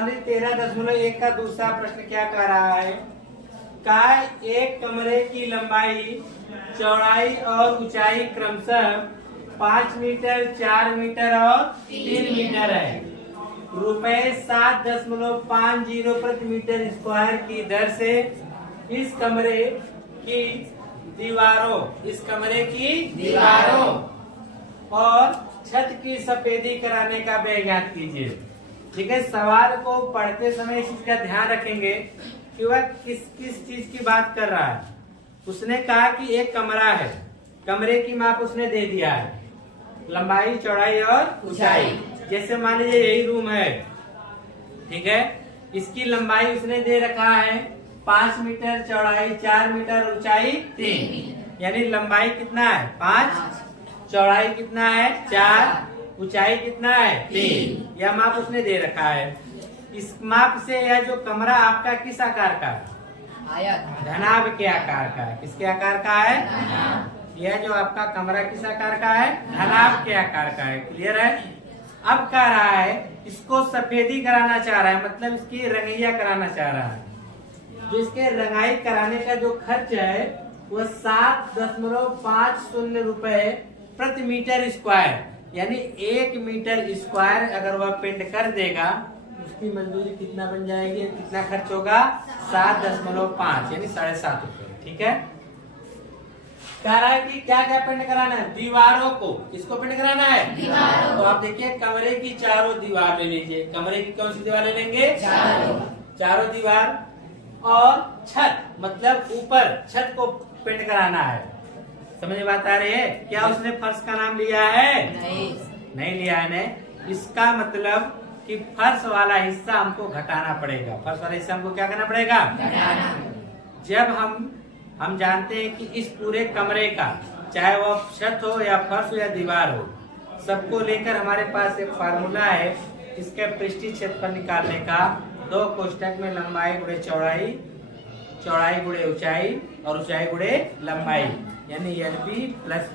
सवाल 13.1 का दूसरा प्रश्न क्या कह रहा है? का एक कमरे की लंबाई, चौड़ाई और ऊंचाई क्रमशः 5 मीटर, 4 मीटर और 3 मीटर है। रुपए 7.50 प्रति मीटर स्क्वायर की दर से इस कमरे की दीवारों और छत की सफेदी कराने का व्यय ज्ञात कीजिए। ठीक है, सवाल को पढ़ते समय इस चीज का ध्यान रखेंगे कि वह किस चीज की बात कर रहा है। उसने कहा कि एक कमरा है, कमरे की माप उसने दे दिया है, लंबाई, चौड़ाई और ऊंचाई। जैसे मान लीजिए यही रूम है, ठीक है, इसकी लंबाई उसने दे रखा है 5 मीटर, चौड़ाई 4 मीटर, ऊंचाई 3। यानी लंबाई कितना है 5, चौड़ाई कितना है 4, ऊंचाई कितना है 3। यह माप उसने दे रखा है। इस माप से यह जो कमरा आपका किस आकार का है? धनाभ के आकार का है। किसके आकार का है? यह जो आपका कमरा किस आकार का है? धनाभ के आकार का है। क्लियर है? अब कह रहा है इसको सफेदी कराना चाह रहा है, मतलब इसकी रंगैया कराना चाह रहा है। जो इसके रंगाई कराने का जो खर्च है वह 7.50 रुपए प्रति मीटर स्क्वायर, यानी 1 मीटर स्क्वायर अगर वह पेंट कर देगा उसकी मजदूरी कितना बन जाएगी, कितना खर्च होगा? 7.5 यानी 7.5 रुपए। ठीक है, कह रहा है कि क्या क्या पेंट कराना है? दीवारों को। किसको पेंट कराना है? दीवारों। तो आप देखिए कमरे की चारों दीवार ले लीजिए। कमरे की कौन सी दीवार ले लेंगे? चारों दीवार। और छत, मतलब ऊपर छत को पेंट कराना है। समझ में बात आ रही है? क्या उसने फर्श का नाम लिया है? नहीं लिया है ने। इसका मतलब कि फर्श वाला हिस्सा हमको घटाना पड़ेगा। फर्श वाला हिस्सा हमको क्या करना पड़ेगा? जब हम जानते हैं कि इस पूरे कमरे का, चाहे वो छत हो या फर्श हो या दीवार हो, सबको लेकर हमारे पास एक फार्मूला है इसके पृष्ठीय क्षेत्रफल निकालने का। 2 कोष्ठक में लंबाई गुणे चौड़ाई, चौड़ाई गुणे ऊंचाई और ऊंचाई गुणे लंबाई, यानी LB प्लस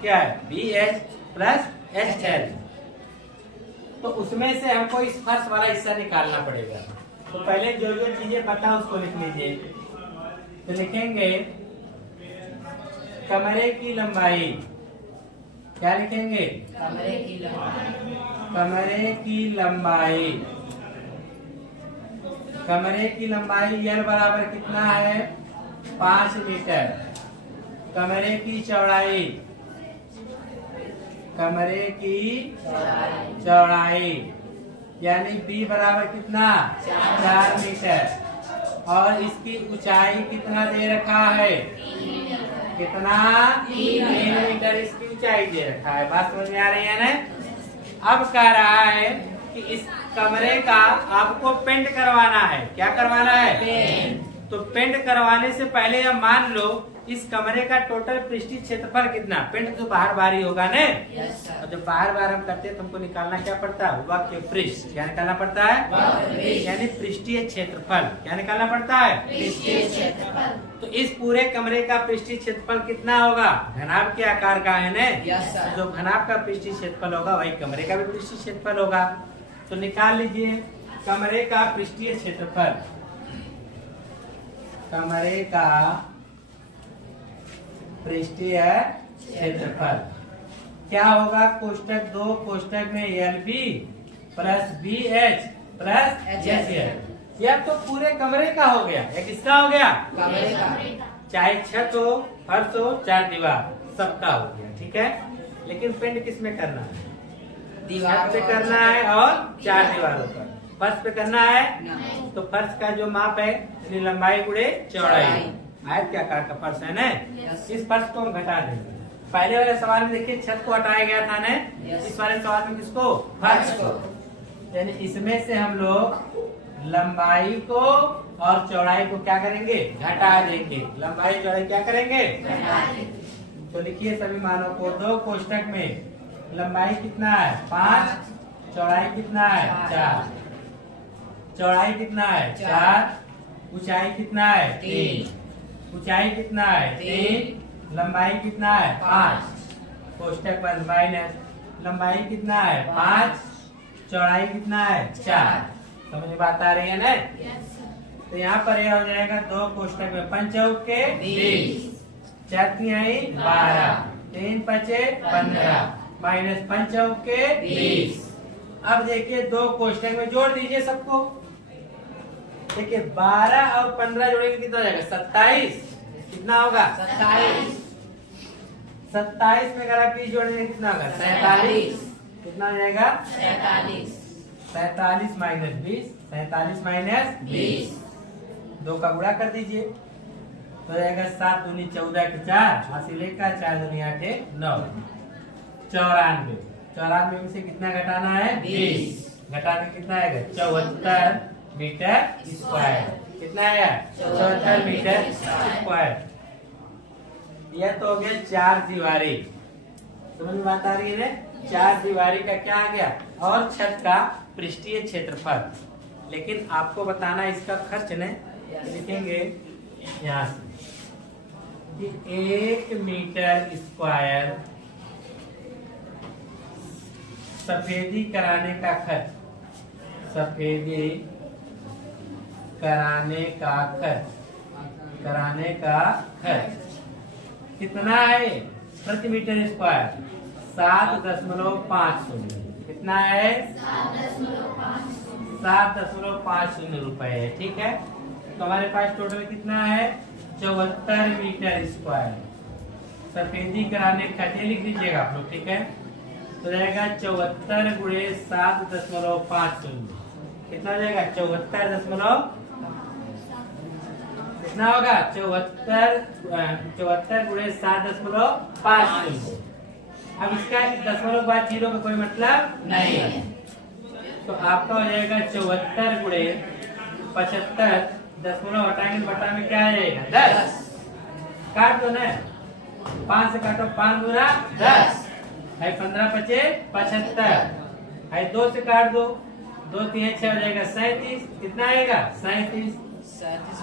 क्या है? BH plus HL। तो उसमें से हमको इस फर्श वाला हिस्सा निकालना पड़ेगा। तो पहले जो जो चीजें पता है उसको लिख लीजिए। तो लिखेंगे कमरे की लंबाई, क्या लिखेंगे? कमरे की लंबाई। कमरे की लंबाई L बराबर कितना है? 5 मीटर। कमरे की चौड़ाई, यानी B बराबर कितना? 4 मीटर। और इसकी ऊंचाई कितना दे रखा है? कितना? 3 मीटर इसकी ऊंचाई दे रखा है। बात समझ में आ रही है ना? अब कह रहा है कि इस कमरे का आपको पेंट करवाना है। क्या करवाना है? पेंट। तो पेंट करवाने से पहले अब मान लो इस कमरे का टोटल पृष्ठीय क्षेत्रफल कितना? पेंट तो बाहर बाहर ही होगा ने। और जब बाहर बाहर हम करते हैं तो हमको निकालना क्या पड़ता है? वक्र पृष्ठ। क्या निकालना पड़ता है? यानी पृष्ठीय क्षेत्रफल। क्या निकालना पड़ता है? पृष्ठीय क्षेत्रफल। तो इस पूरे कमरे का पृष्ठीय क्षेत्रफल कितना होगा? घनाभ के आकार का है ने। जो घनाभ का पृष्ठीय क्षेत्रफल होगा वही कमरे का भी पृष्ठीय क्षेत्रफल होगा। तो निकाल लीजिए कमरे का पृष्ठीय क्षेत्रफल। कमरे का पृष्ठीय क्षेत्रफल क्या होगा? कोष्ठक 2 कोष्ठक में LB plus BH plus HL। यह तो पूरे कमरे का हो गया। यह किसका हो गया? कमरे का। चाहे छत हो, फर्श हो, 4 दीवार, सबका हो गया। ठीक है, लेकिन पेंट किस में करना है? दीवार पे करना है और 4 दीवारों पर। फर्श पे करना है? तो फर्श का जो माप है यानी लंबाई गुणे चौड़ाई, आयत के आकार का फर्श है ना। इस फर्श को हम घटा देंगे। पहले वाले सवाल में देखिए छत को हटाया गया था ना। इस वाले सवाल में किसको? फर्श को। यानी इसमें से हम लोग लंबाई को और चौड़ाई को क्या करेंगे? घटा देंगे। लंबाई चौड़ाई क्या करेंगे? तो लिखिए सभी मानों को। 2 कोष्ठक में लंबाई कितना है? 5, चौड़ाई कितना है? 4। चौड़ाई कितना है? 4। ऊंचाई कितना है? 3। ऊंचाई कितना है? 3। लंबाई कितना है? 5। कोष्ठक बंद माइनस लंबाई कितना है? 5, चौड़ाई कितना है? 4। समझ में बात आ रही है ना? तो यहाँ पर यह हो जाएगा 2 कोष्टक में 5 चौके 20, 4 तिहाई 12, 3 पचे 15 माइनस 5 चौके 20। अब देखिए 2 कोष्टक में जोड़ दीजिए सबको। देखिए 12 और 15 जोड़ेंगे कितना हो जाएगा? 27। कितना होगा? 27 में अगर आप 20 जोड़ेंगे कितना होगा? 47। कितना हो जाएगा? 47 माइनस 20, 47 माइनस 20, 2 का गुणा कर दीजिए तो जाएगा 7 दूनी 14 के 4, हासिल का 4 दूनी 8 9, 94। 94 में से कितना घटाना है? 20। घटाने कितना आएगा? 74 मीटर स्क्वायर। कितना आएगा? 74 मीटर स्क्वायर। यह तो हो गया 4 दीवारी। समझ में बात आ रही है ना? 4 दीवारी का क्या आ गया? और छत का पृष्ठीय क्षेत्रफल। लेकिन आपको बताना इसका खर्च न लिखेंगे यहाँ से कि 1 मीटर स्क्वायर सफेदी कराने का खर्च, सफेदी कराने का खर्च कितना है प्रति मीटर स्क्वायर? 7.50। कितना है? 7.50 रुपए है। ठीक है, तो हमारे पास टोटल कितना है? 74 मीटर स्क्वायर सफेदी कराने का खर्च लिख दीजिएगा आप लोग। ठीक है, तो जाएगा 74 गुणे 7.50। कितना हो जाएगा? 74 कितना होगा? 74 गुणे 7.50। अब इसका दशमलव के बाद 0 का कोई मतलब नहीं है, तो आपका हो जाएगा 74 गुणे 75। दशमलव हटाएंगे बटा में क्या आएगा? 10। काट दो ना, 5 से काटो, 5 गुना 10 है 15 पचे 75 है। 2 से काट दो, 2 3 6 हो जाएगा 37। कितना आएगा? 37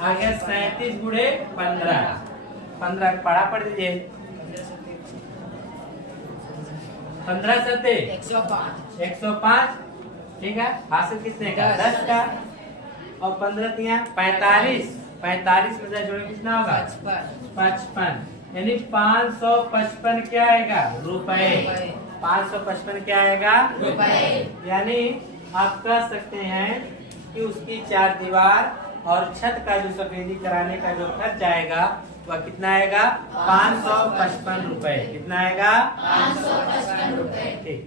आ गया। 37 गुणे 15, 15 पढ़ा पढ़ दीजिए। 15 सत्ते 105। ठीक है, हासिल कितने का? 10 का। और 15 तिया 45, 45 में से जोड़े कितना होगा? 55। यानी 555 क्या आएगा? रुपए। 555 क्या आएगा? रुपए। यानी आप कह सकते हैं कि उसकी 4 दीवार और छत का जो सफेदी कराने का जो खर्च आएगा वह कितना आएगा? 555 रुपए। कितना आएगा? 555 रुपए। ठीक।